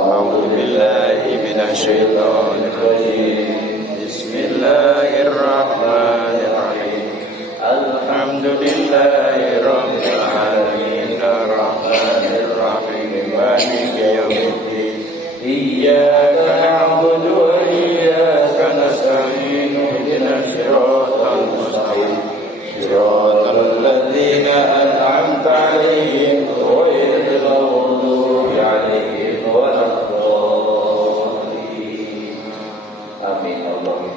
أعوذ بالله من الشيطان الرجيم بسم الله الرحمن الرحيم الحمد لله رب العالمين الرحمن الرحيم مالك يوم الدين إياك نعبد وإياك نستعين اهدنا الصراط المستقيم صراط الذين أنعمت عليهم غير المغضوب عليهم ولا الضالين آمين اللهم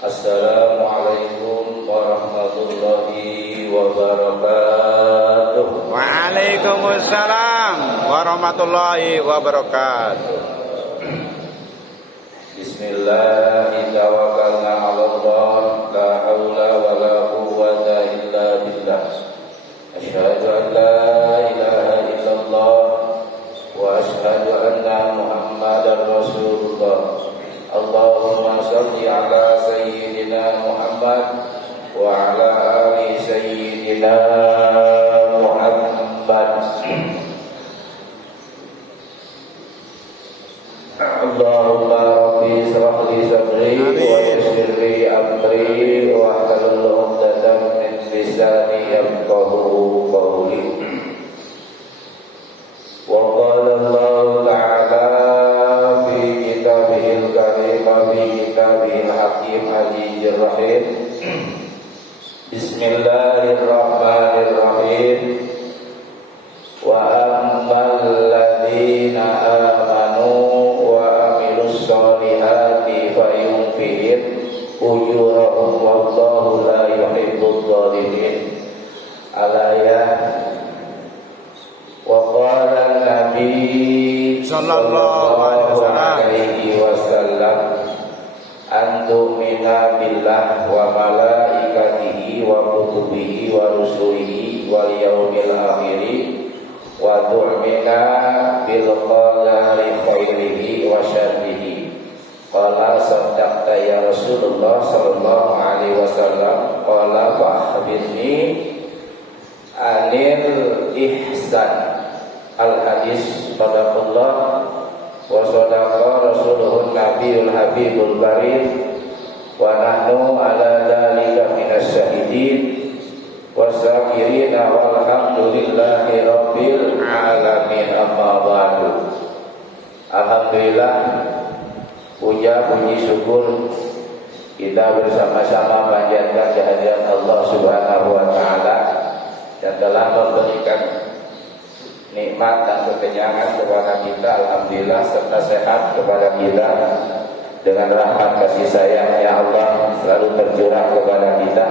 Assalamualaikum warahmatullahi wabarakatuh. Waalaikumsalam warahmatullahi wabarakatuh. Bismillahirrahmanirrahim. Tawakkalna 'ala Allah, la haula wala quwwata illa billah. Asyhadu an la ilaha illallah wa asyhadu anna Muhammadar Rasulullah. Allahumma shalli ala sayyidina Muhammad wa ala ali sayyidina Muhammad. Allahumma rabbi shrah li sadri wa yassir li amri wa hlul 'uqdatam min lisani yafqahu qawli. Wa qala Allah ta'ala fi kitabihil karim fi kitabihil hakim azizir rahim. Bismillahirrahmanirrahim. Wa ammal ladzina amanu wa amilus solihati fayunfihim ujurahum wallahu la yuhibbudz zalimin. Al-ayah. Wa qala Nabi sallallahu alaihi wasallam antumina billah wa malaikatihi wa kutubihi wa rusulihi wal yaumil akhiri wa tu'mina bil qadari khairihi wa syarrihi. Qala saddaqta ya Rasulullah sallallahu alaihi wasallam. Qala fa akhbirni anil ihsan. Al hadis sadaqallah wa sadaqa rasuluhun nabiyul habibul karim wa nahnu ala dzalika minas syahidin wasakirina walhamdulillahi rabbil alamin. Amma ba'du. Alhamdulillah, puji syukur kita bersama-sama panjatkan kehadirat Allah Subhanahu wa taala yang telah memberikan nikmat dan kekenyangan kepada kita, alhamdulillah, serta sehat kepada kita. Dengan rahmat kasih sayang ya Allah selalu tercurah kepada kita.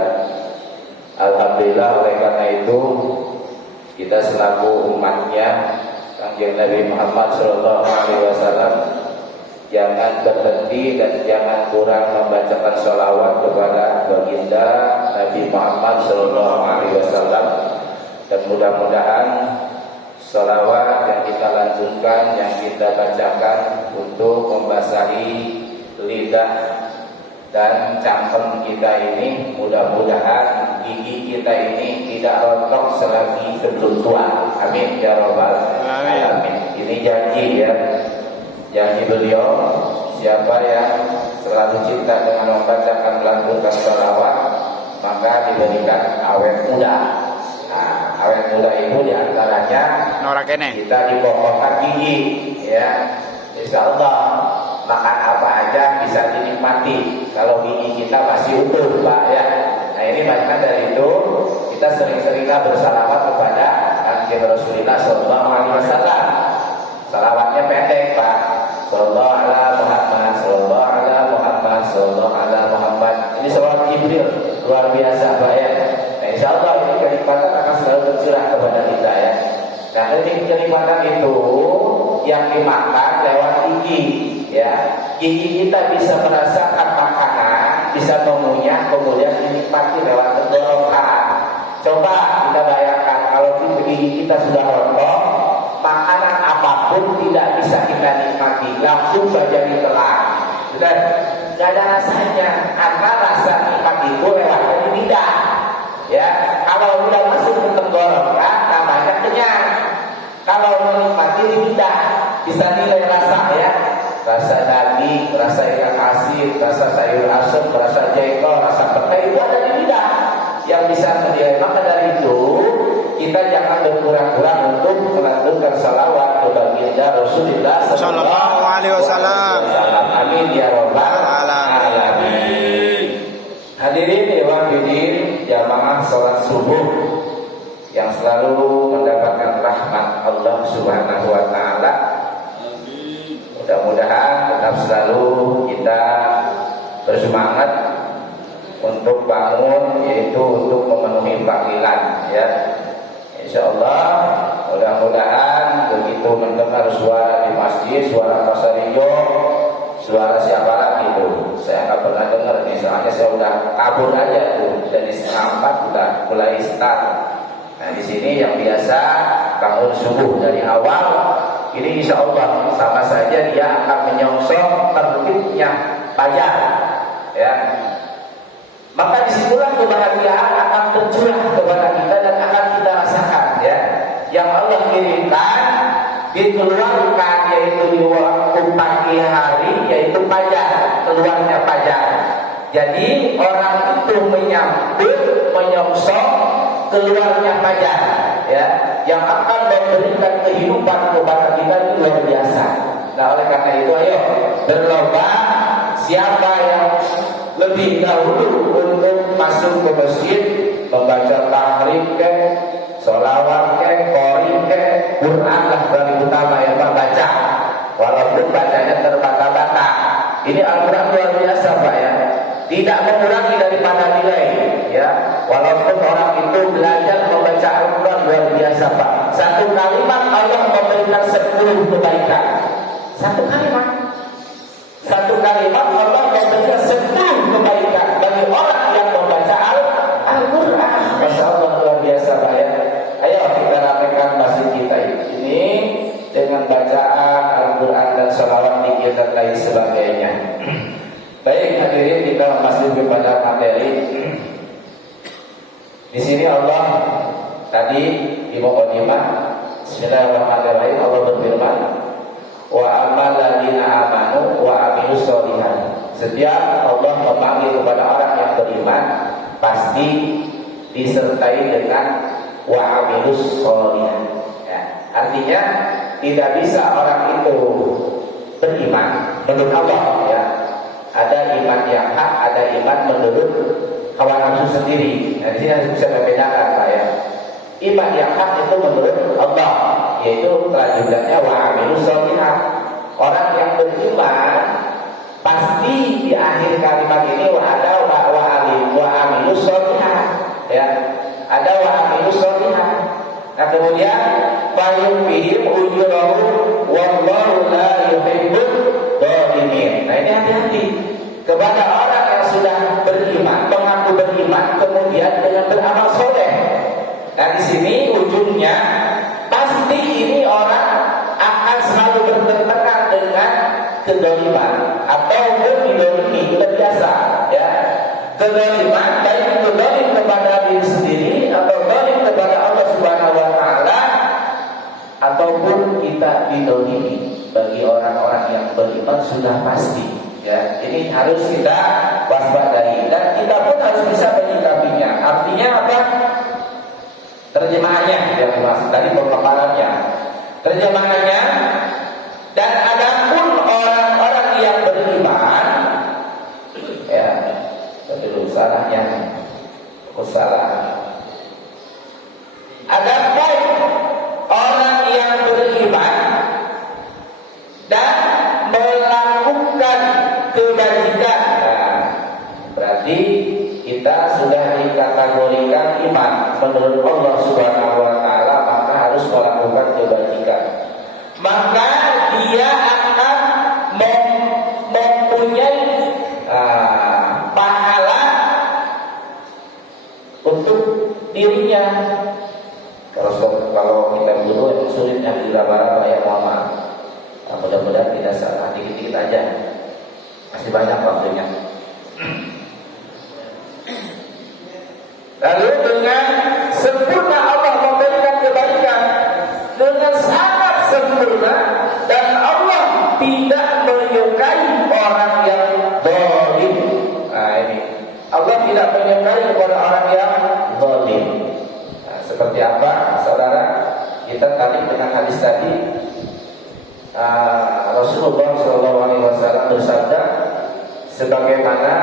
Alhamdulillah, oleh karena itu kita selaku umatnya Kanjeng Nabi Muhammad SAW jangan berhenti dan jangan kurang membacakan sholawat kepada baginda Nabi Muhammad SAW. Dan mudah-mudahan sholawat yang kita lanjutkan, yang kita bacakan untuk membasahi lidah dan cangkem kita ini, mudah-mudahan gigi kita ini tidak rontok selagi sebelum tua. Amin ya rabbal alamin. Ini janji ya, janji beliau, siapa yang selalu cinta dengan membacakan melantunkan sholawat maka diberikan awet muda. Nah, awet muda itu diantaranya kita dipokokkan gigi ya. Insya Allah makan apa aja bisa dinikmati kalau gigi kita masih utuh Pak ya. Nah ini makna dari itu kita sering-seringlah bersalawat kepada Nabi Rasulullah SAW. Salawatnya pendek Pak. Sallallahu ala Muhammad, sallallahu ala Muhammad, sallallahu ala Muhammad. Ini salawat Jibril luar biasa Pak ya. Nah insya Allah ini kenikmatan akan selalu tercurah kepada kita ya. Karena ini kenikmatan itu yang dimakan lewat gigi ya. Gigi kita bisa merasakan makanan, bisa mengunyah, kemudian dinikmati lewat tenggorokan. Coba kita bayangkan kalau gigi kita sudah rontok, makanan apapun tidak bisa kita nikmati, langsung saja ditelan. Dan tidak ada rasanya, karena rasa nikmat itu lewat dari lidah. Ya, kalau sudah masuk ke tenggorokan namanya kenyang. Kalau menikmati di lidah, bisa nilai rasa ya, rasa daging, rasa ikan asin, rasa sayur asem, rasa jengkol, rasa petai, itu ada di lidah yang bisa menilai. Maka dari itu kita jangan berkurang-kurang untuk melantunkan salawat kepada baginda Rasulullah Sallallahu alaihi wasallam. Amin ya rabbal alamin. Hadirin dewan bidin jamaah salat subuh yang selalu mendapatkan rahmat Allah Subhanahu wa taala. Mudah-mudahan tetap selalu kita bersemangat untuk bangun, yaitu untuk memenuhi panggilan ya. Insyaallah mudah-mudahan begitu mendengar suara di masjid, suara pasarijo, suara siapa lagi itu, saya nggak pernah dengar nih, soalnya saya udah kabur aja tuh dari setengah 4 udah mulai start. Nah di sini yang biasa bangun subuh dari awal ini insya Allah sama saja dia akan menyongsong terbitnya fajar ya. Maka disitulah kebahagiaan akan tercurah kepada kita dan akan kita rasakan ya. Yang Allah kirimkan dikeluarkan yaitu di waktu pagi hari, yaitu fajar, keluarnya fajar. Jadi orang itu menyambut, menyongsong keluarnya fajar ya, yang akan memberikan kehidupan kepada kita itu luar biasa. Nah oleh karena itu ayo berlomba siapa yang lebih dahulu untuk masuk ke masjid membaca tahrim ke, sholawat ke, qori ke, Quran lah paling utama yang membaca, walaupun bacanya terbata-bata. Ini Al-Quran luar biasa Pak ya, tidak mengurangi daripada nilai ya. Walaupun orang itu belajar membaca Al-Quran luar biasa Pak, satu kalimat Allah memberikan 10 kebaikan. Satu kalimat Allah memberikan 10 kebaikan bagi orang yang membaca Al-Quran. Masya Allah luar biasa Pak ya. Ayo kita rapikan masjid kita ini dengan bacaan Al-Quran dan sholawat zikir dan lain sebagainya. Baik hadirin, kita masuk kepada materi. Di sini Allah tadi di muqaddimah Bismillahirrahmanirrahim Allah berfirman, wa amal ladina amanu wa amilus sholihat. Setiap Allah memanggil kepada orang yang beriman pasti disertai dengan wa amilus sholihat ya. Artinya tidak bisa orang itu beriman menurut Allah ya. Ada iman yang hak, ada iman menurut hawa nafsu sendiri. Nah, di sini harus bisa membedakan Pak ya. Iman yang hak itu menurut Allah, yaitu kelanjutannya wa amilus sholihat. Orang yang beriman pasti di akhir kalimat ini ada wa amilus sholihat ya. Ada wa amilus sholihat. Nah kemudian fayum fihim ujurahum wallahu la yuhibbul dhalimin. Nah ini hati-hati kepada orang yang sudah beriman, mengaku beriman, kemudian dengan beramal soleh. Nah di sini ujungnya pasti ini orang akan selalu bertentangan dengan kedoliman atau berdolimi, luar biasa ya. Kedoliman baik kedolim kepada diri sendiri atau dolim kepada Allah Subhanahu wa taala, ataupun kita didolimi. Bagi orang-orang yang beriman sudah pasti ya. Ini harus kita waspadai dan kita pun harus bisa menyikapinya. Artinya apa? Terjemahannya yang dimaksud tadi pemaparannya. Terjemahannya, dan adapun orang-orang yang beriman ya, betul salahnya. Salah. Adapun orang yang beriman dan melakukan kebajikan, nah, berarti kita sudah dikategorikan iman menurut Allah Subhanahu wa taala, maka harus melakukan kebajikan. Maka dia akan mempunyai pahala untuk dirinya. Kalau kita dulu yang sulitnya diraba-raba ya mohon maaf. Nah, mudah-mudahan tidak salah, dikit-dikit aja. Masih banyak waktunya. Lalu dengan sempurna Allah memberikan kebaikan, dengan sangat sempurna sempurna dan Allah tidak menyukai orang yang zalim. Nah ini Allah tidak menyukai kepada orang yang zalim. Nah, seperti apa, saudara? Kita tarik dengan hadis tadi. Rasulullah SAW bersabda, sebagaimana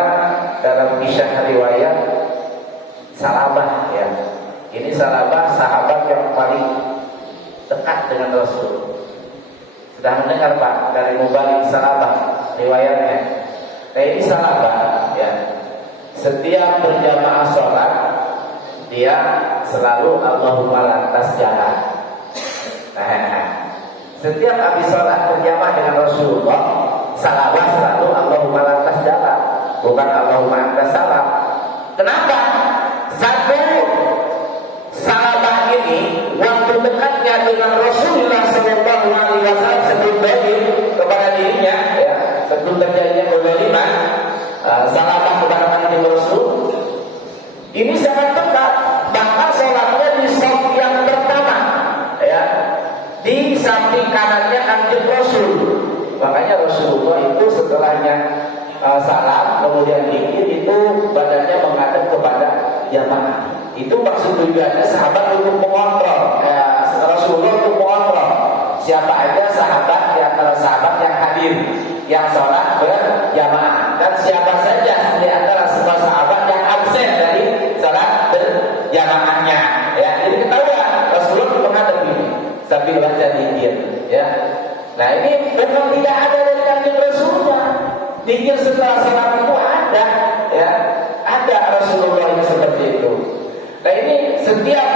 dalam kisah riwayat Salabah ya. Ini Salabah sahabat yang paling dekat dengan Rasul. Sudah mendengar Pak dari Mubalik Salabah riwayatnya. Nah ini Salabah ya. Setiap berjamaah sholat dia selalu Allahumma lantas jalan. Setiap habis sholat berjamaah dengan Rasulullah, Salabah selalu Allahumma lantas jalan, bukan Allahumma antas salam. Kenapa? Satu, Salabah ini waktu dekatnya dengan Rasulullah SAW sebelum balik kepada dirinya, ya, sebelum terjadinya kezaliman, Salabah kepada kanjeng Rasul ini sangat dekat. Bahkan sholatnya di shaf yang pertama, ya, di samping kanannya kanjeng Rasul. Makanya Rasulullah itu setelahnya salam kemudian zikir itu badannya menghadap kepada jamaah. Itu maksud tujuannya sahabat untuk mengontrol, Rasulullah untuk mengontrol siapa aja sahabat di antara sahabat yang hadir, yang sholat berjamaah, dan siapa saja di antara semua sahabat yang absen dari sholat berjamaahnya. Ya, jadi ketahuan Rasulullah menghadap ini sambil baca zikir. Ya, nah ini memang tidak ada dari kanjeng Rasulnya. Zikir setelah sholat itu ada, ya, ada Rasulullah yang seperti itu. Nah ini setiap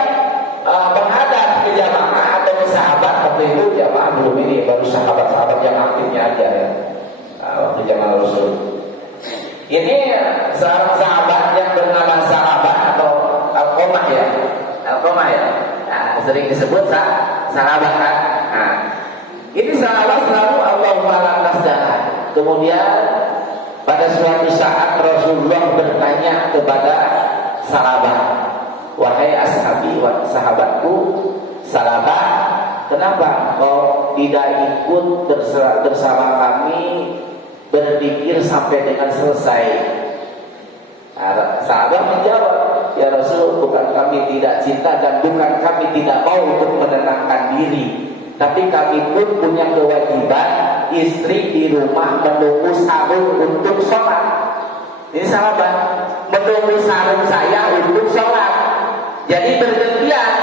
menghadap ke jamaah atau ke sahabat, waktu itu jamaah belum ini, baru sahabat-sahabat yang aktifnya aja ya, waktu jamaah Rasul. Ini seorang sahabat yang bernama Salabah atau Alqamah ya, Alqamah ya, nah, sering disebut Salabah kan. Nah, ini Salabah selalu Allahumma lantas jalan. Kemudian pada suatu saat Rasulullah bertanya kepada Salabah, wahai ashabi, sahabatku Salabah, kenapa kau tidak ikut bersama kami berzikir sampai dengan selesai? Sahabat menjawab, ya Rasul, bukan kami tidak cinta dan bukan kami tidak mau untuk menenangkan diri, tapi kami pun punya kewajiban istri di rumah menunggu sahur untuk sholat. Ini sahabat menunggu sahur saya untuk sholat. Jadi bergantian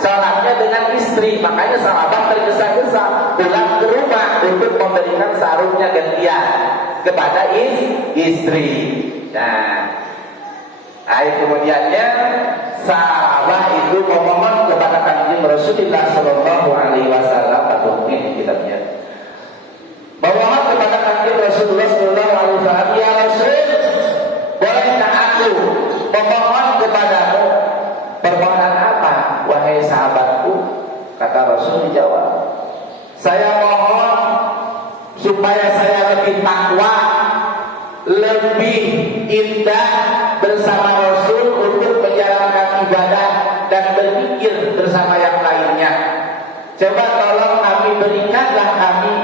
sholatnya dengan istri. Makanya sahabat tergesa-gesa pulang ke rumah untuk memberikan sahurnya gantian kepada istri. Nah, kemudiannya sahabat itu memohon kepada kanjeng Rasulullah SAW atau mungkin kitabnya, memohon kepada kanjeng Rasulullah SAW, ya Rasul, bolehkah aku memohon kepadamu? Permohonan apa, wahai sahabatku? Kata Rasul dijawab, saya mohon supaya saya lebih takwa, lebih indah bersama Rasul untuk menjalankan ibadah dan berzikir bersama yang lainnya. Coba tolong kami berikanlah kami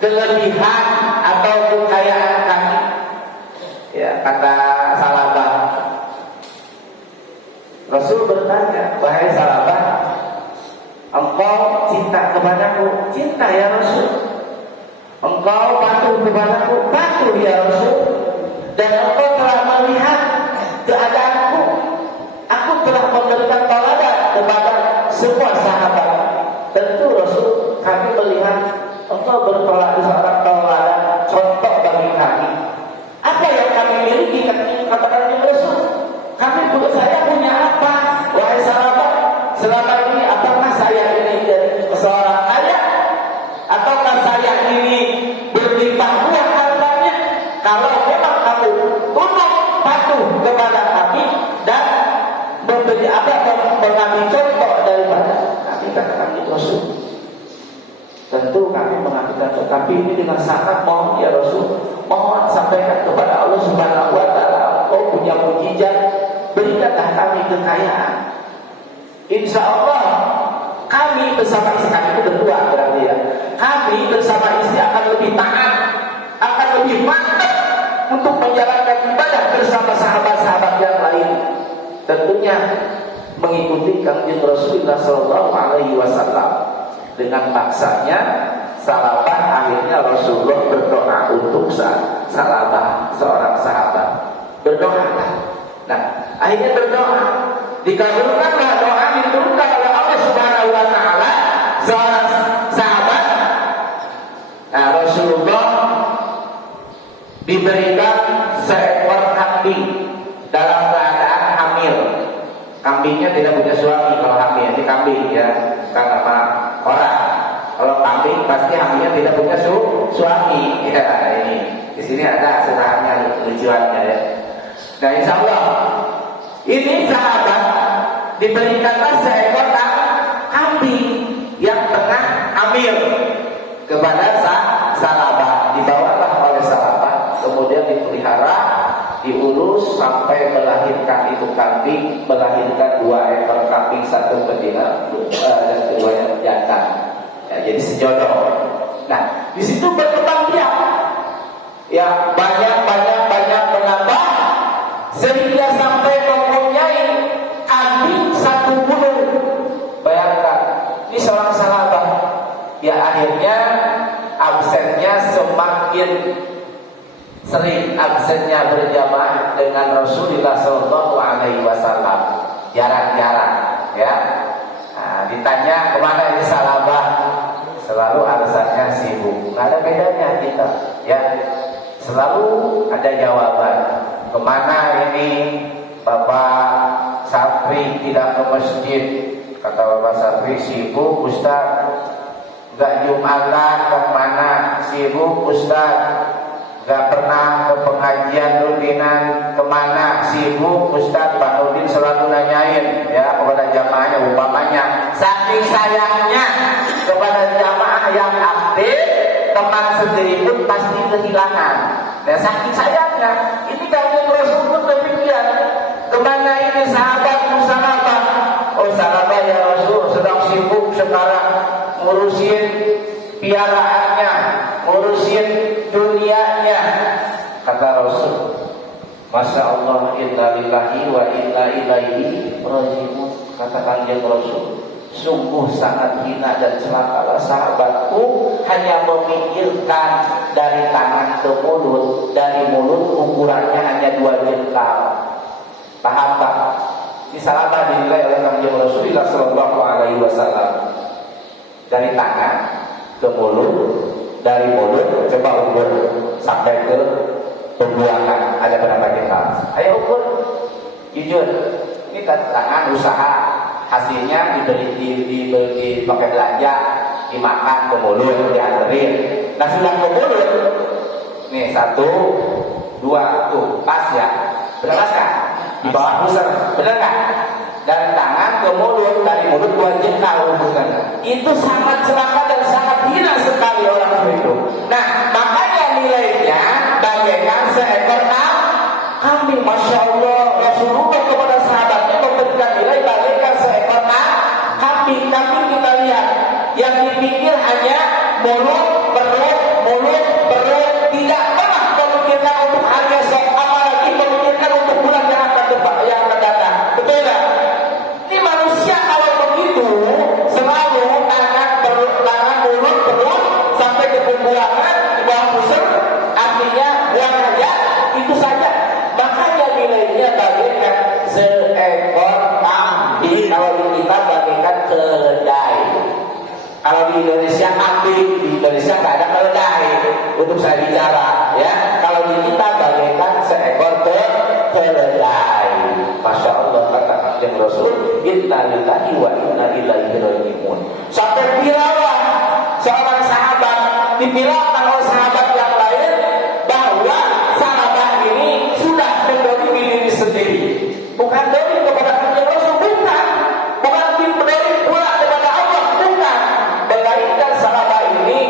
kelebihan atau kekayaan kami. Ya, kata Salabah. Rasul bertanya, wahai Salabah, engkau cinta kepadaku? Cinta ya Rasul. Engkau patuh kepadaku? Patuh ya Rasul. Dan engkau telah melihat keadaanku. Aku telah memberikan teladan kepada semua sahabat. Tentu Rasul, kami melihat engkau bertolak seorang teladan, contoh bagi kami. Apa yang kami miliki? Katakan Rasul, saya punya apa? Wahai sahabat, selama ini apakah saya ini seorang kaya? Ataukah saya ini berlimpah ruah hartanya? Kalau memang kamu tunduk patuh kepada kami dan memberi mengambil contoh daripada kami, katakan itu Rasul, tentu kami mengambil contoh. Tapi ini dengan sangat mohon ya Rasul, mohon sampaikan kepada Allah Subhanahu wa Ta'ala, engkau punya mukjizat, berikanlah kami kekayaan. Insya Allah Kami bersama istri, kami itu berdua berarti ya. Kami bersama istri akan lebih taat, akan lebih mantap untuk menjalankan ibadah bersama sahabat-sahabat yang lain. Tentunya mengikuti kanjeng Rasulullah Sallallahu Alaihi Wasallam. Dengan paksanya sahabat, akhirnya Rasulullah berdoa untuk seorang sahabat. Berdoa. Nah, akhirnya berdoa. Dikabulkanlah doa diturunkan oleh Allah Subhanahu Wa Taala seorang sahabat. Nah, Rasulullah diberikan seekor kambing dalam keadaan hamil. Kambingnya tidak punya suami kalau hamil. Ini kambing ya, bukan nama orang. Kalau kambing pasti hamilnya tidak punya suami. Ya, ini di sini ada surahannya, lucuannya ya. Nah, insya Allah ini sahabat diberikanlah seekor kambing yang tengah hamil kepada sahabat. Dibawalah oleh sahabat, kemudian dipelihara, diurus sampai melahirkan itu kambing, melahirkan 2 ekor kambing, 1 betina dan keduanya jantan. Ya, jadi sejodoh. Nah, di situ berkembang biak. Ya, banyak menambah sehingga sampai mempunyai kambing 1 gunung. Bayangkan, ini seorang sahabat. Ya, akhirnya absennya semakin sering, absennya berjamaah dengan Rasulullah Sallallahu Alaihi Wasallam. Jarang-jarang, ya. Nah, ditanya kemana ini sahabat, selalu alasannya sibuk. Nggak ada bedanya kita, ya. Selalu ada jawaban. Kemana ini Bapak Sapri tidak ke masjid? Kata Bapak Sapri, sibuk Ustaz. Gak Jumatan, kemana? Sibuk Ustaz. Gak pernah ke pengajian rutinan, kemana? Sibuk Ustaz. Pak Nurdin selalu nanyain ya kepada jamaahnya, umpamanya saking sayangnya kepada jamaah yang aktif, teman sendiri pun pasti kehilangan. Nah, saking sayangnya, ini kanjeng Rasul pun demikian. Kemana ini sahabat? Oh, sahabat ya Rasul sedang sibuk sekarang ngurusin piaraannya, ngurusin dunianya. Kata Rasul, Masya Allah, inna lillahi wa inna ilaihi raji'un. Kata kanjeng Rasul, sungguh sangat hina dan celakalah sahabatku hanya memikirkan dari tangan ke mulut, dari mulut ukurannya hanya 2 jengkal. Paham tak? Ini sahabat dinilai oleh kanjeng Rasulullah Sallallahu Alaihi Wasallam. Dari tangan ke mulut, dari mulut coba ukur sampai ke pembuangan ada berapa jengkal? Ayo ukur, jujur. Ini tangan usaha, hasilnya dibeli pakai belanja, dimakan ke mulut, dianterin. Nah, sudah ke mulut, nih 1, 2, tuh pas ya, benar kan? Di bawah pusar, benar kan? Dari tangan ke mulut, dari mulut 2 jengkal hubungannya. Itu sangat celaka dan sangat hina sekali orang itu. Nah, makanya nilainya bagaikan seekor kambing. Masya Allah, Rasulullah kepada sahabatnya memberikan nilai bagaikan seekor kambing. Kambing kita lihat, yang dipikir hanya mulut, perut, tidak pernah memikirkan untuk hal esok, apalagi memikirkan untuk bulan yang akan datang. Betul tak? Ini manusia kalau begitu selalu tangan mulut, perut sampai ke pembuangan di bawah pusar, artinya buang aja, itu saja. Makanya nilainya bagaikan seekor kambing. Kalau di kita bagaikan keledai. Kalau di Indonesia kambing, di Indonesia nggak ada keledai untuk saya bicara, ya. Kalau di kita bagaikan seekor keledai. Masya Allah, kata kanjeng Rasul, inna lillahi wa inna ilaihi raji'un. Sampai pilahlah seorang sahabat, dipilahkan oleh sahabat yang lain bahwa sahabat ini sudah mendolimi diri sendiri. Bukan dolim kepada kanjeng Rasul, bukan dolim pula kepada Allah, bukan. Melainkan sahabat ini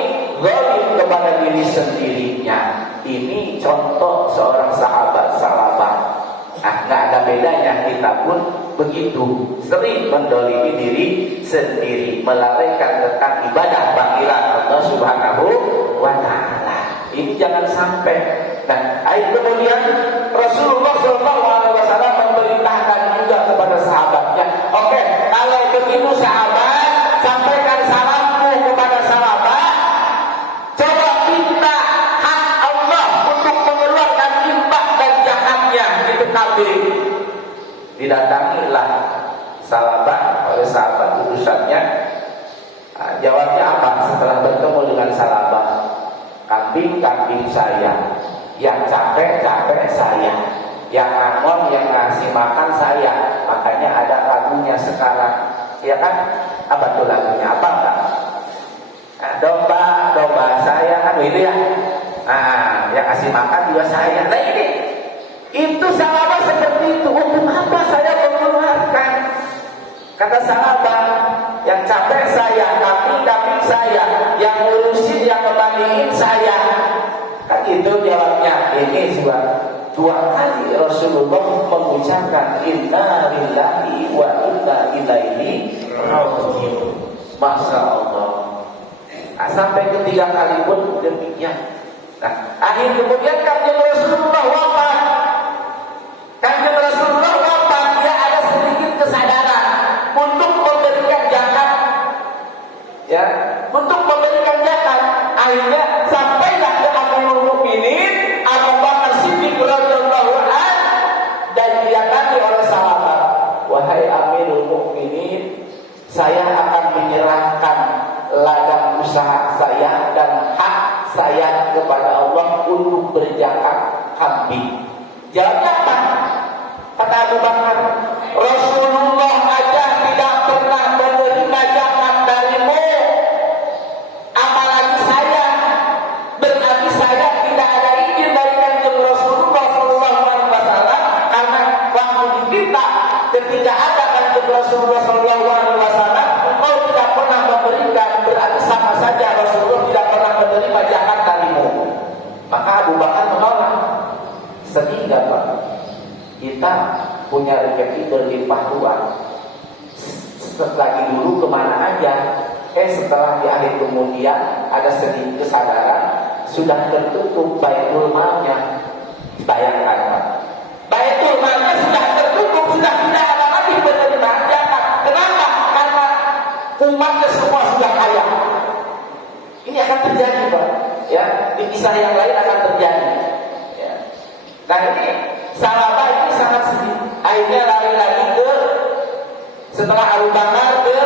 dolim kepada diri sendirinya. Ini contoh seorang sahabat. Nah, nggak ada bedanya kita pun begitu sering mendolimi diri sendiri, melalaikan tentang ibadah panggilan Allah Subhanahu wa Ta'ala. Ini jangan sampai. Nah, kemudian Rasulullah SAW memerintahkan juga kepada sahabatnya, oke, kalau begitu sahabat, sampaikan salamku kepada sahabat, coba minta hak Allah untuk mengeluarkan infak dan zakatnya, itu kambing. Didatangilah sahabat oleh sahabat urusannya. Jawabnya apa setelah bertemu dengan sahabat? Kambing-kambing saya, yang capek-capek saya, yang ngangon, yang ngasih makan saya. Makanya ada lagunya sekarang, ya kan? Apa tuh lagunya? Apa enggak? Domba saya kan itu ya. Yang ngasih makan juga saya. Nah ini, itu sahabat seperti itu. Kenapa saya mengeluarkan? Kata sahabat, yang capek saya, kambing-kambing saya, yang ngurusin, yang ngemandiin saya. Kan itu jawabnya. Ini sebab 2 kali Rasulullah mengucapkan inna lillahi wa inna ilaihi raji'un. Masya Allah. Sampai ketiga kali pun demikian. Nah, akhir kemudian kanjeng Rasulullah wafat. Kanjeng Rasulullah wafat, dia ada sedikit kesadaran untuk memberikan zakat, ya, untuk memberikan zakat. Akhirnya sampailah ke Amirul Mukminin Abu Bakar Siddiq radhiyallahu anhu, dan didatangi oleh sahabat, wahai Amirul Mukminin, saya akan menyerahkan ladang usaha saya dan hak saya kepada Allah untuk berzakat kambing. Jawabnya apa? Kata Abu Bakar, Rasulullah aja tidak pernah menerima zakat darimu, apalagi saya. Berarti saya tidak ada izin dari kanjeng Rasulullah SAW, karena waktu kita ketika ada kanjeng Rasulullah SAW, engkau tidak pernah memberikan, berarti sama saja Rasulullah tidak pernah menerima zakat darimu. Maka Abu Bakar menolak. Sehingga Pak, kita punya rezeki berlimpah ruah. Lagi dulu kemana aja, setelah di akhir kemudian ada sedikit kesadaran, sudah tertutup baitul malnya. Bayangkan Pak, baitul malnya sudah tertutup, sudah tidak ada lagi penerima zakat. Kenapa? Karena umatnya semua sudah kaya. Ini akan terjadi Pak, ya, di kisah yang lain akan terjadi. Nah ini sahabat ini sangat sedih. Akhirnya lari lagi ke, setelah Abu Bakar, ke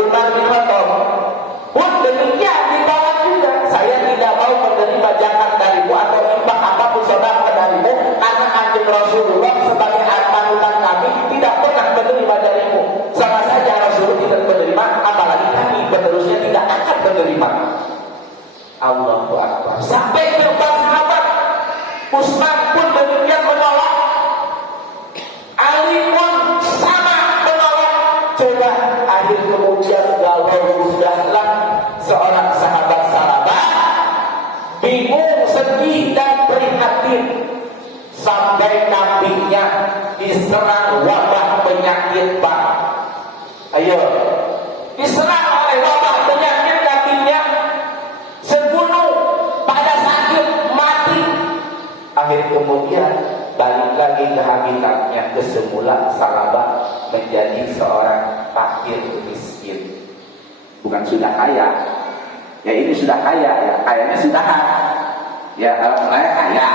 Umar bin Khattab. Pun demikian ditolak juga. Saya tidak mau menerima zakat darimu atau infak apapun saudara darimu, karena kanjeng Rasulullah sebagai panutan kami tidak pernah menerima darimu. Sama saja Rasulullah tidak menerima, apalagi kami penerusnya tidak akan menerima. Allahu Akbar. Sampai ke sahabat Utsman pun demikian menolak, Ali pun sama menolak. Coba akhir kemudian galau gundahlah seorang sahabat-sahabat, bingung, sedih dan prihatin, sampai kambingnya diserang wabah penyakit Pak. Ayo, diserang oleh wabah penyakit, kambingnya sebunuh, pada sakit, mati. Akhir kemudian balik lagi ke habitatnya, ke semula sahabat, menjadi seorang fakir miskin. Bukan sudah kaya, ya ini sudah kaya, ya kayanya sudah, ya kalau mulai kaya,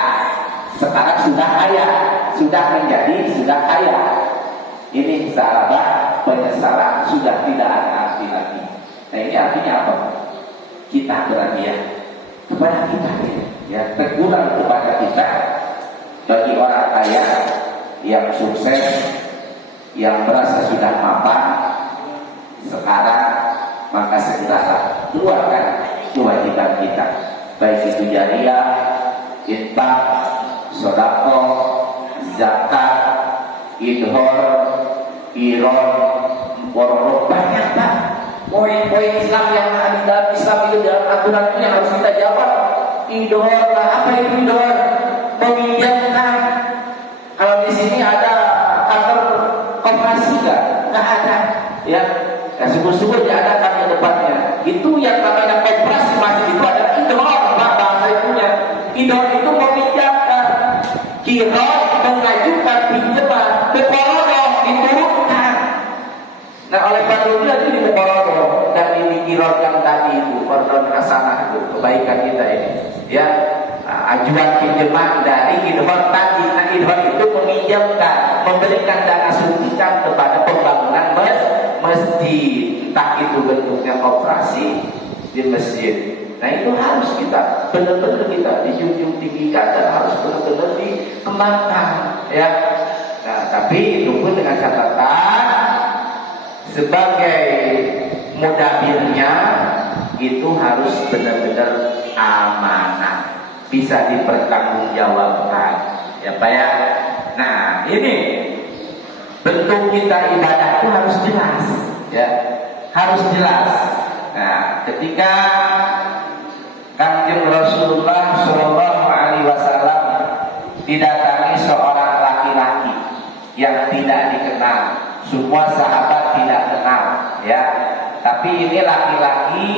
sekarang sudah kaya, sudah menjadi sudah kaya. Ini sahabat penyesalan, sudah tidak ada arti lagi. Nah ini artinya apa? Kita berhadiah kepada kita, ya, teguran kepada kita. Bagi orang kaya yang sukses, yang merasa sudah mapan sekarang, maka segeralah keluarkan kewajiban kita, baik itu jariyah, infak, sedekah, zakat, idhor, iron, borok, banyak Pak. Poin-poin Islam yang ada dalam Islam itu, dalam aturan yang harus kita jawab. Idhor, apa itu idhor? Meminjamkan. Kalau di sini ada kantor koperasi nggak? Nggak ada. Ya, syukur-syukur diadakan ke depannya. Itu yang namanya koperasi masjid itu adalah idhar, bahasa itunya. Idhar itu meminjamkan, kirot mengajukan pinjaman, muqarodah diturunkan. Nah, oleh karenanya itu di muqarodah dan di kirot yang tadi itu qardon hasanah itu kebaikan kita ini. Ya, ajuan pinjaman dari idhar tadi. Nah, idhar itu meminjamkan, memberikan dana suntikan kepada pembangunan masjid, entah itu bentuknya koperasi di masjid. Nah, itu harus kita benar-benar kita dijunjung tinggikan dan harus benar-benar dikembangkan, ya. Nah, tapi itu pun dengan catatan sebagai mudabirnya itu harus benar-benar amanah, bisa dipertanggungjawabkan, ya Pak ya. Nah, ini bentuk kita ibadah itu harus jelas, ya, harus jelas. Nah, ketika Kanjeng Rasulullah Shallallahu Alaihi Wasallam didatangi seorang laki-laki yang tidak dikenal, semua sahabat tidak kenal, ya. Tapi ini laki-laki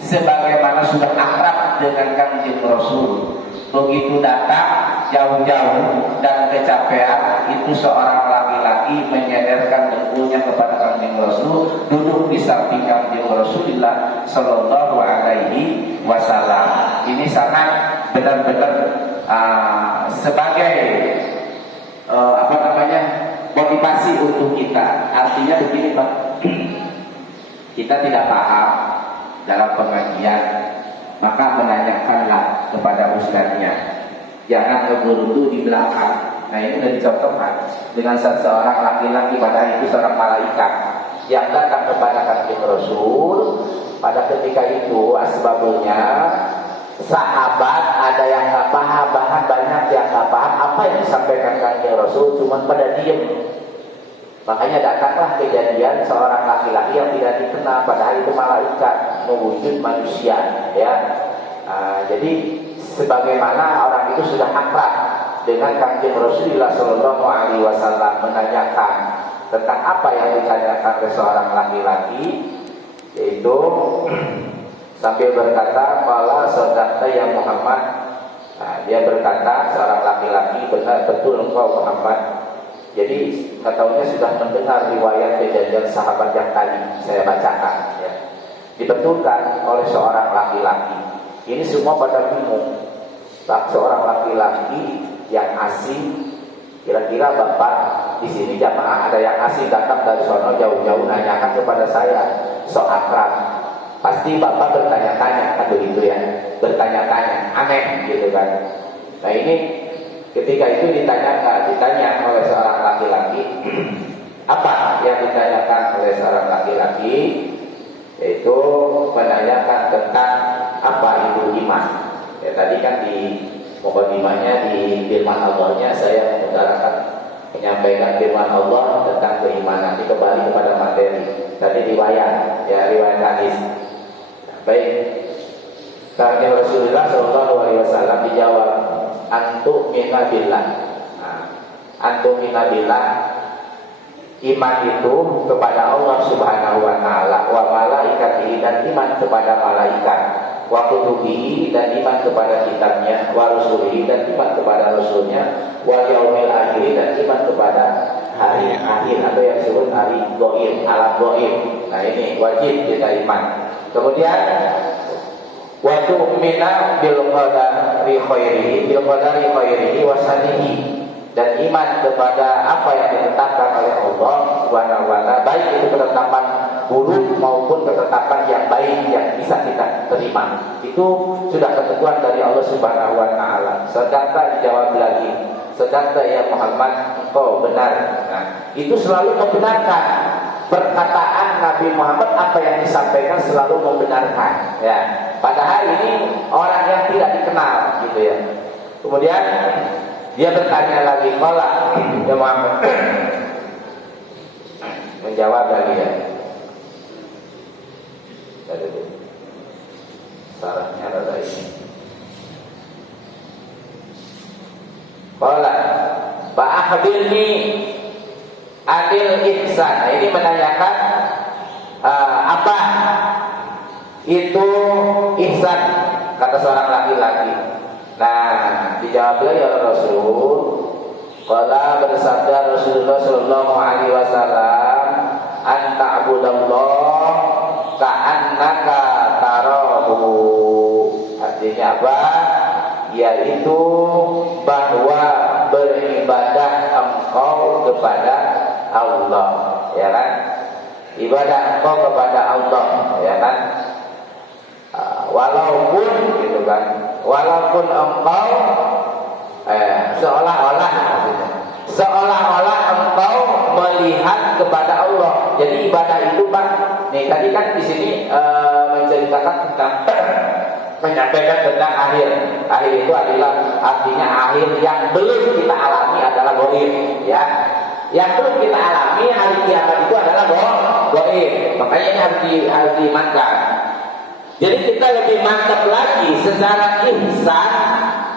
sebagaimana sudah akrab dengan Kanjeng Rasul. Begitu datang jauh-jauh dan kecapean, itu seorang laki-laki menyederkan dengkulnya kepada Kanjeng Rasul, duduk di samping Kanjeng Rasulullah Sallallahu Alaihi Wasallam. Ini sangat benar-benar sebagai motivasi untuk kita. Artinya begini Pak, kita tidak paham dalam pengajian, maka menanyakanlah kepada ustadznya, jangan ngeburutu di belakang. Nah, ini sudah dicontohkan dengan seorang laki-laki, padahal itu seorang malaikat yang datang kepada Kanjeng Rasul. Pada ketika itu asbabnya sahabat ada yang nggak paham, bahkan banyak yang nggak paham apa yang disampaikan Kanjeng Rasul, cuma pada diem. Makanya datanglah kejadian seorang laki-laki yang tidak dikenal, padahal itu malaikat mewujud manusia, ya. Jadi sebagaimana orang itu sudah akrab dengan Kanjeng Rasulullah Shallallahu Alaihi Wasallam, menanyakan tentang apa yang ditanyakan oleh seorang laki-laki, yaitu sambil berkata, "Qala sadaqta ya Muhammad." Dia berkata, seorang laki-laki, "Benar betul engkau Muhammad." Jadi katanya sudah mendengar riwayat kejadian sahabat yang tadi saya bacakan, ya. Dibetulkan oleh seorang laki-laki. Ini semua pada bingung. Seorang laki-laki yang asing, kira-kira Bapak di sini jamaah ada yang asing datang dari sono jauh-jauh nanyakan kepada saya soal akrab. Pasti Bapak bertanya-tanya, kan begitu ya? Bertanya-tanya, aneh gitu kan. Nah, ini ketika itu ditanya oleh seorang laki-laki, apa yang ditanyakan oleh seorang laki-laki, yaitu menanyakan tentang apa itu iman. Ya, tadi kan di mukadimahnya di firman Allah-nya saya menyampaikan firman Allah tentang keimanan. Nanti kembali kepada materi. Tadi riwayat, ya riwayat hadis. Baik. Kanjeng Rasulullah Shallallahu Alaihi Wasallam dijawab, antu mina billah. Antu mina billah, iman itu kepada Allah Subhanahu Wa Taala, wa malaikatihi, dan iman kepada malaikat, wa kutubihi, dan iman kepada kitabnya, wa rusulihi, dan iman kepada rasulnya, wa yaumil akhir, dan iman kepada hari akhir atau yang disebut hari goib, alam goib. Nah, ini wajib kita iman. Kemudian wa tu'mina bil qadari khairihi wa sharrihi, dan iman kepada apa yang ditetapkan oleh Allah Subhanahu wa taala, baik itu ketetapan buruk maupun ketetapan yang baik yang bisa kita terima. Itu sudah ketentuan dari Allah Subhanahu wa taala. Sedangkan dijawab lagi, sedangkan ya Muhammad, engkau benar. Nah, itu selalu membenarkan perkataan Nabi Muhammad, apa yang disampaikan selalu membenarkan, ya. Padahal ini orang yang tidak dikenal, gitu ya. Kemudian dia bertanya lagi, "Qala ya Muhammad." Menjawab lagi, ya. Sarahnya ada ini. Qala fa akhbirni adil ihsan. Nah, ini menanyakan apa itu ihsan, kata seorang laki-laki. Nah, dijawablah ya Rasul. Qala bersabda Rasulullah sallallahu alaihi wasallam, "An ta'budallah ka'annaka tarahu." Artinya apa? Yaitu bahwa beribadah engkau kepada Allah, ya kan? Ibadah engkau kepada Allah, ya kan? Walaupun gitu kan, walaupun engkau seolah-olah engkau melihat kepada Allah. Jadi ibadah itu, Pak. Nih tadi kan di sini menceritakan tentang menyampaikan tentang akhir. Akhir itu adalah artinya akhir yang belum kita alami adalah goib, ya. Yang belum kita alami hari kiamat itu adalah goib. Makanya ini harus diimankan. Jadi kita lebih mantap lagi secara ihsan.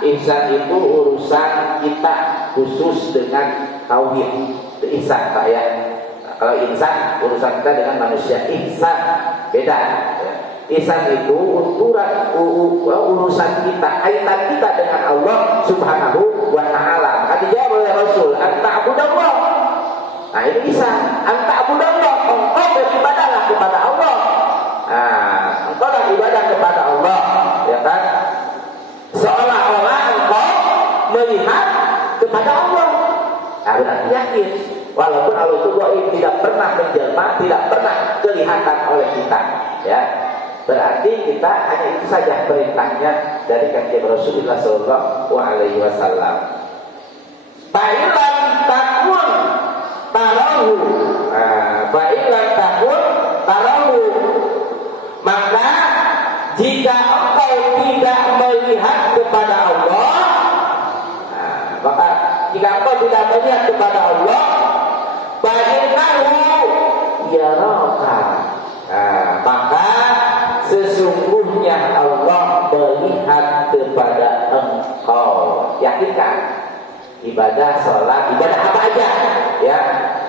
Ihsan itu urusan kita khusus dengan tauhid. Itu ihsan, Pak, ya. Kalau ihsan urusan kita dengan manusia. Ihsan beda, ya. Ihsan itu urusan kita, kaitan kita dengan Allah Subhanahu wa taala. Maka dijawab oleh Rasul, "Anta'budallah." Nah, ini ihsan. "Anta'budallah." Engkau beribadahlah kepada Allah. Nah, engkau beribadah kepada Allah, ya kan? Seolah-olah engkau melihat kepada Allah. Nah, berarti yakin. Walaupun Allah itu gaib, tidak pernah menjelma, tidak pernah kelihatan oleh kita, ya. Berarti kita hanya itu saja perintahnya dari kanjeng Rasulullah sallallahu alaihi wasallam. Fa'ilan takun tarahu. Fa'ilan takun tarahu. Maka jika engkau tidak melihat kepada Allah, maka jika engkau tidak melihat kepada Allah, fa'innahu yaraka. Maka sesungguhnya Allah melihat kepada engkau. Yakinkan, ibadah, sholat, ibadah apa aja, ya,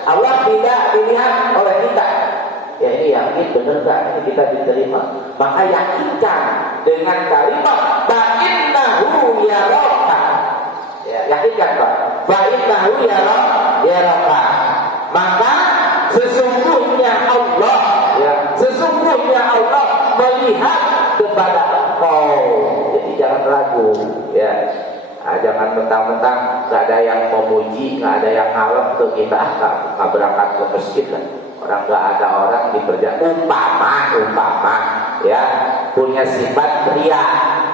Allah tidak dilihat oleh kita. Ya, ini yakin benar gak ini kita diterima? Maka yakinkan dengan kalimat fa'innahu yaraka. Ya, yakinkan, Pak. Fa'innahu yaraka. Maka sesungguhnya Allah, ya, sesungguhnya Allah melihat kepada engkau. Jadi jangan ragu, ya. Jangan mentang-mentang gak ada yang memuji, gak ada yang ngalem ke kita, gak berangkat ke masjid lah. Orang gak ada orang diperjalanan umpama, ya, punya sifat ria,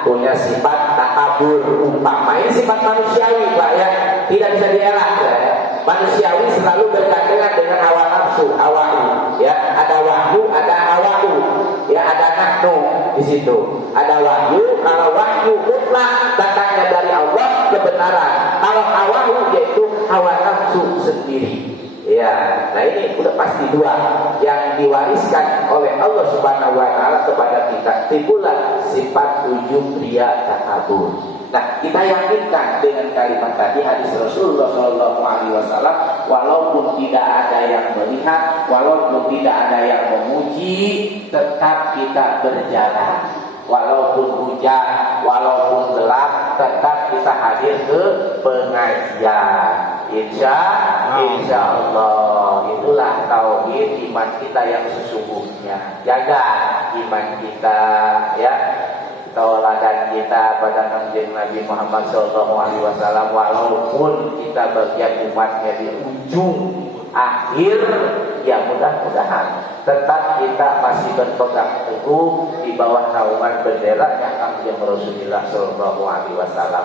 punya sifat takabur, umpama. Ini sifat manusiawi, Pak, ya, tidak bisa dielak, ya. Manusiawi selalu bergandengan dengan hawa nafsu, hawahu, ya. Ada wahyu, ada hawahu, ya, ada nahnu di situ. Ada wahyu, kalau wahyu mutlak datangnya dari Allah kebenaran. Kalau hawahu yaitu hawa nafsu sendiri. Ya, nah ini udah pasti dua yang diwariskan oleh Allah Subhanahu wa taala kepada kita. Timbulah sifat ujub, ria, takabur. Nah, kita yakinkan dengan kalimat tadi hadis Rasulullah sallallahu alaihi wasallam, walaupun tidak ada yang melihat, walaupun tidak ada yang memuji, tetap kita berjalan. Walaupun hujan, walaupun gelap, tetap kita hadir ke pengajian. Insya Allah, itulah tauhid iman kita yang sesungguhnya. Jaga iman kita, ya. Tauladan kita pada kanjeng Nabi Muhammad SAW. Walaupun kita bagian umatnya di ujung akhir, ya mudah-mudahan tetap kita masih berpegang teguh di bawah naungan benderanya kanjeng Rasulullah SAW.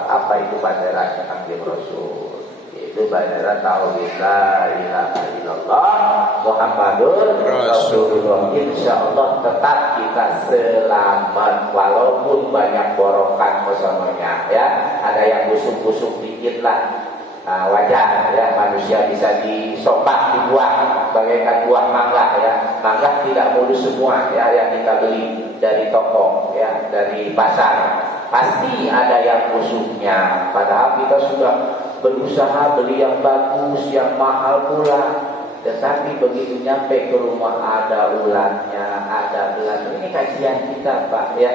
Apa itu benderanya kanjeng Rasul? Itu bendera tauhid la ilaha illallah Muhammadur Rasulullah. Insyaallah tetap kita selamat walaupun banyak borokan kesononya, ya. Ada yang busuk-busuk dikit lah. Wajar, ya, manusia bisa disopak, dibuang bagaikan buah mangga, ya. Mangga tidak mulus semua, ya, yang kita beli dari toko, ya, dari pasar. Pasti ada yang busuknya. Padahal kita sudah berusaha beli yang bagus, yang mahal pula. Tetapi begitu nyampe ke rumah ada ulatnya, ada belang. Ini kajian kita Pak ya.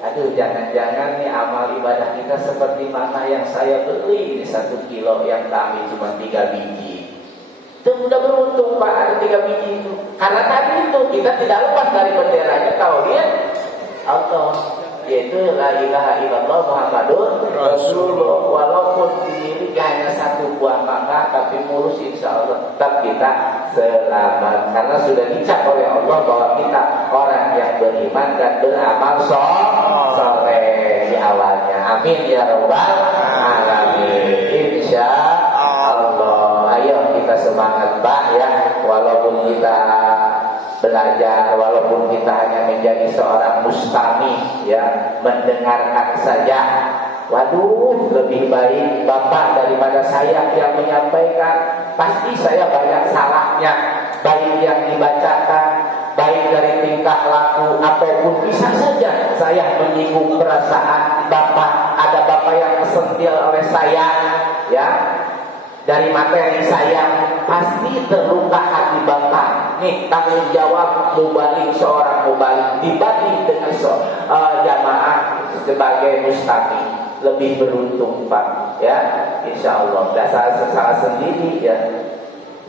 Aduh, jangan-jangan nih amal ibadah kita seperti mana yang saya beli ini 1 kilo yang kami cuma 3 biji. Itu udah beruntung Pak ada 3 biji itu. Karena tadi itu kita tidak lepas dari benderanya tauhid Allah, yaitu la ilaha illallah Muhammadur Rasulullah. Walaupun dimiliki hanya 1 buah mangga, tapi mulus insya Allah tetap kita selamat. Karena sudah dicap oleh Allah bahwa kita orang yang beriman dan beramal soleh di awalnya. Amin ya rabbal alamin. Insya Allah. Ayo kita semangat Pak ya. Walaupun kita belajar, walaupun kita hanya menjadi seorang mustami ya, mendengarkan saja. Waduh, lebih baik Bapak daripada saya yang menyampaikan. Pasti saya banyak salahnya, baik yang dibacakan, baik dari tingkah laku, ataupun bisa saja saya menyinggung perasaan Bapak. Ada Bapak yang kesentil oleh saya ya, dari materi saya, pasti terluka hati Bapak. Nih tanggung jawab mubalik, seorang mubalik dibanding dengan jamaah sebagai mustaqim. Lebih beruntung Pak ya, insya Allah. Salah sendiri ya,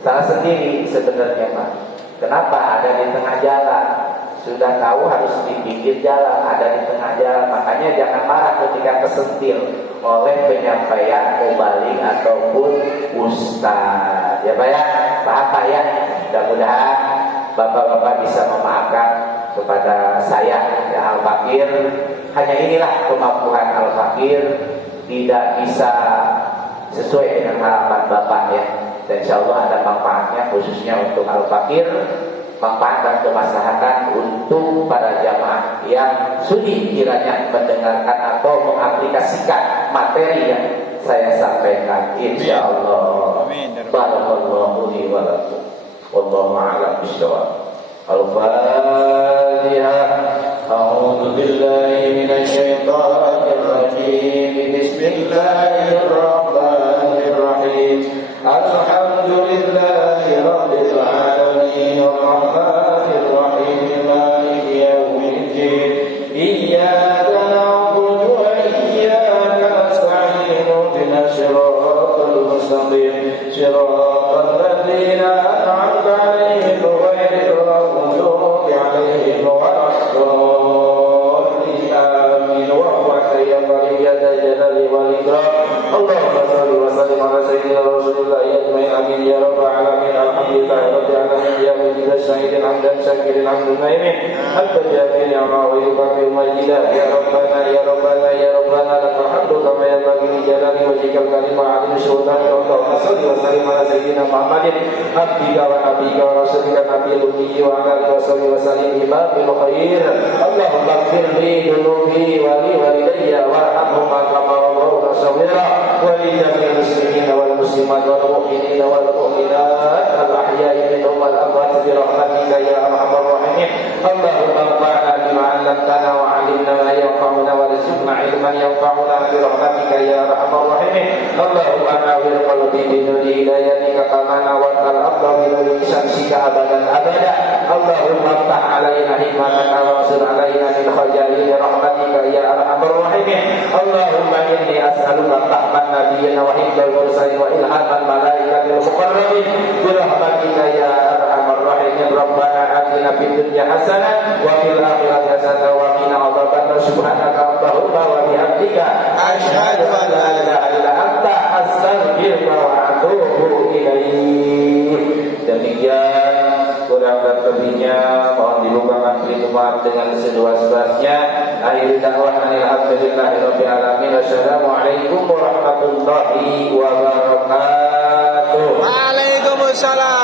salah sendiri sebenarnya Pak. Kenapa ada di tengah jalan? Sudah tahu harus di pinggir jalan, ada di tengah jalan. Makanya jangan marah ketika kesentil oleh penyampaian mubalik ataupun ustaz. Ya Pak ya, paham Pak ya. Mudah-mudahan Bapak-bapak bisa memaafkan kepada saya ya Al-Fakir. Hanya inilah kemampuan Al-Fakir, tidak bisa sesuai dengan harapan Bapak ya. Dan insya Allah ada manfaatnya khususnya untuk Al-Fakir, manfaat dan kemaslahatan untuk para jamaah yang sudi kiranya mendengarkan atau mengaplikasikan materi yang saya sampaikan. Insya Allah. Barakallahu li wa lakum. Wallahu a'lam bishawab. Al-Fatihah. A'udzu billahi minasy syaithanir rajim. Bismillahirrahmanirrahim. Alhamdulillahi rabbil alamin. Arrahmanir rahim. Maliki yaumiddin. Iyyaka na'budu wa iyyaka nasta'in. Ihdinas siratal mustaqim. Siratal ladzina an'amta 'alaihim ghairil maghdubi 'alaihim waladdallin. Amin. Wa huwa ya jalali wal ikram. Allahumma shalli wa sallim ala sayyidina Rasulillah ajma'in. Amin ya rabbal alamin. Alhamdulillahi rabbil alamin. Ya mujiz syahidin hamdan syakirin hamdun naimin. Al-Fatiha ya ma wa yukafil majidah. Ya rabbana ya rabbana ya rabbana lakal hamdu kama yanbaghi li jalali wajhikal karimah 'azimi sultanik. Allahumma shalli wa sallim ala sayyidina Muhammadin abdika wa nabiyika wa rasulika nabiyil ummi wa ala alihi wa sahbihi wa sallim imamil khair. Allahumma ighfir li dhunubi wa li walidayya warhamhuma kama rabbawna shaghira wa li jami'il muslimina wal muslimat wal mu'minina wal mu'minat al ahya'i minhum wal amwat bi rahmatika ya arhamar rahimin. Allahumma anfa'na bima 'allamtana wa 'allimna ma yanfa'una wa rizqna 'ilman yanfa'una bi rahmatika ya arhamar rahimin. Allahumma nawwir qalbi bi nuri hidayatika kama nawwartal ardha bi nuri syamsika abadan abada. Allahumma iftah 'alaina hikmataka wa ansur 'alaina min khazaini rahmatika ya arhamar rahimin. Allahumma inni as'aluka rahmat nabiyyina wa hibdal mursalin wa ilhaman malaikatil muqarrabin bi rahmatika ya arhamar rahimin. Rabbana atina fid dunya hasanah wa fil akhirati hasanah wa qina adzabannar. Subhanaka Allahumma wa bihamdika asyhadu an la ilaha illa anta astaghfiruka wa atubu ilaik. Demikian kurang lebihnya mohon dibukakan pintu maaf dengan seluas-luasnya. Akhir dakwah alhamdulillahirabbil alamin. Assalamualaikum warahmatullahi wabarakatuh. Waalaikumsalam.